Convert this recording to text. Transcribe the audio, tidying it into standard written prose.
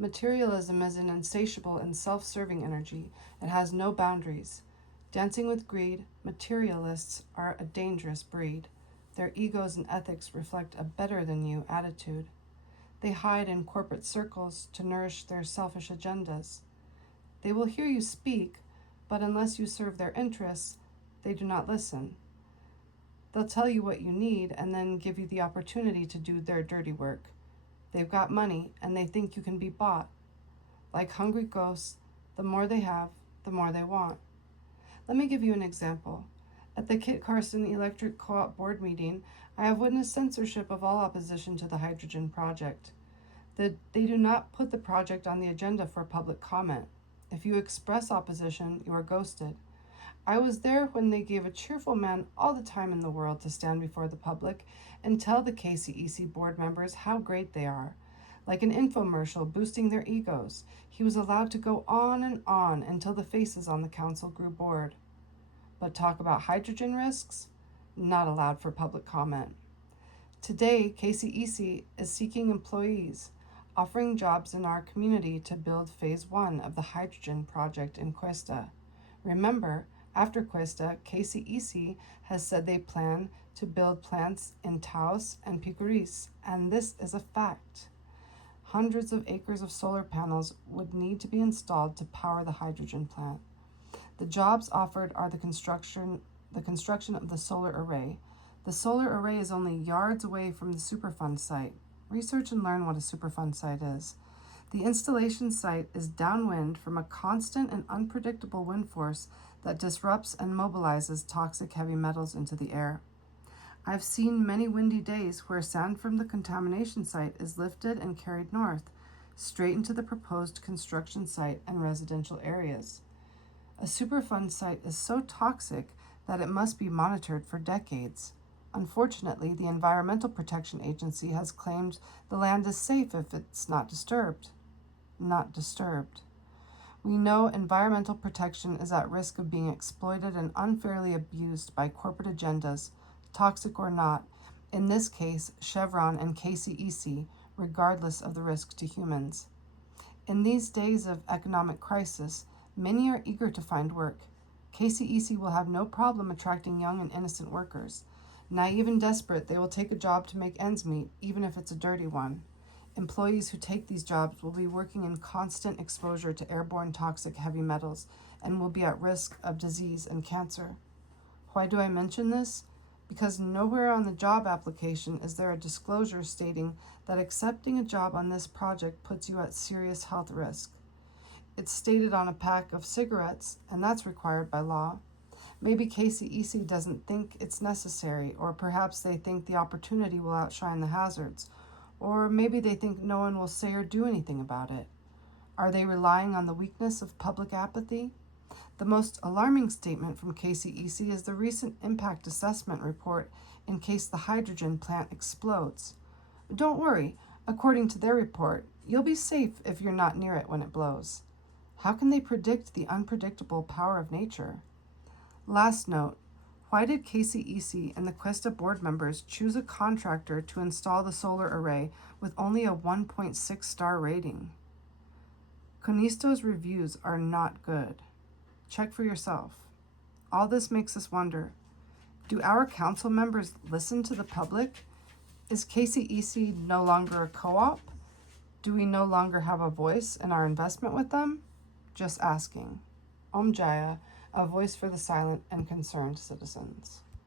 Materialism is an insatiable and self-serving energy. It has no boundaries. Dancing with greed, materialists are a dangerous breed. Their egos and ethics reflect a better-than-you attitude. They hide in corporate circles to nourish their selfish agendas. They will hear you speak, but unless you serve their interests, they do not listen. They'll tell you what you need and then give you the opportunity to do their dirty work. They've got money and they think you can be bought. Like hungry ghosts, the more they have, the more they want. Let me give you an example. At the Kit Carson Electric Co-op board meeting, I have witnessed censorship of all opposition to the hydrogen project. They do not put the project on the agenda for public comment. If you express opposition, you are ghosted. I was there when they gave a cheerful man all the time in the world to stand before the public and tell the KCEC board members how great they are. Like an infomercial boosting their egos, he was allowed to go on until the faces on the council grew bored. But talk about hydrogen risks? Not allowed for public comment. Today, KCEC is seeking employees, offering jobs in our community to build Phase 1 of the hydrogen project in Cuesta. Remember, after Cuesta, KCEC has said they plan to build plants in Taos and Picuris, and this is a fact. Hundreds of acres of solar panels would need to be installed to power the hydrogen plant. The jobs offered are the construction of the solar array. The solar array is only yards away from the Superfund site. Research and learn what a Superfund site is. The installation site is downwind from a constant and unpredictable wind force that disrupts and mobilizes toxic heavy metals into the air. I've seen many windy days where sand from the contamination site is lifted and carried north, straight into the proposed construction site and residential areas. A Superfund site is so toxic that it must be monitored for decades. Unfortunately, the Environmental Protection Agency has claimed the land is safe if it's not disturbed. Not disturbed. We know environmental protection is at risk of being exploited and unfairly abused by corporate agendas, toxic or not, in this case, Chevron and KCEC, regardless of the risk to humans. In these days of economic crisis, many are eager to find work. KCEC will have no problem attracting young and innocent workers. Naive and desperate, they will take a job to make ends meet, even if it's a dirty one. Employees who take these jobs will be working in constant exposure to airborne toxic heavy metals and will be at risk of disease and cancer. Why do I mention this? Because nowhere on the job application is there a disclosure stating that accepting a job on this project puts you at serious health risk. It's stated on a pack of cigarettes, and that's required by law. Maybe KCEC doesn't think it's necessary, or perhaps they think the opportunity will outshine the hazards, or maybe they think no one will say or do anything about it. Are they relying on the weakness of public apathy? The most alarming statement from KCEC is the recent impact assessment report in case the hydrogen plant explodes. Don't worry, according to their report, you'll be safe if you're not near it when it blows. How can they predict the unpredictable power of nature? Last note, why did KCEC and the Cuesta board members choose a contractor to install the solar array with only a 1.6 star rating? Conisto's reviews are not good. Check for yourself. All this makes us wonder, do our council members listen to the public? Is KCEC no longer a co-op? Do we no longer have a voice in our investment with them? Just asking. Om Jaya, a voice for the silent and concerned citizens.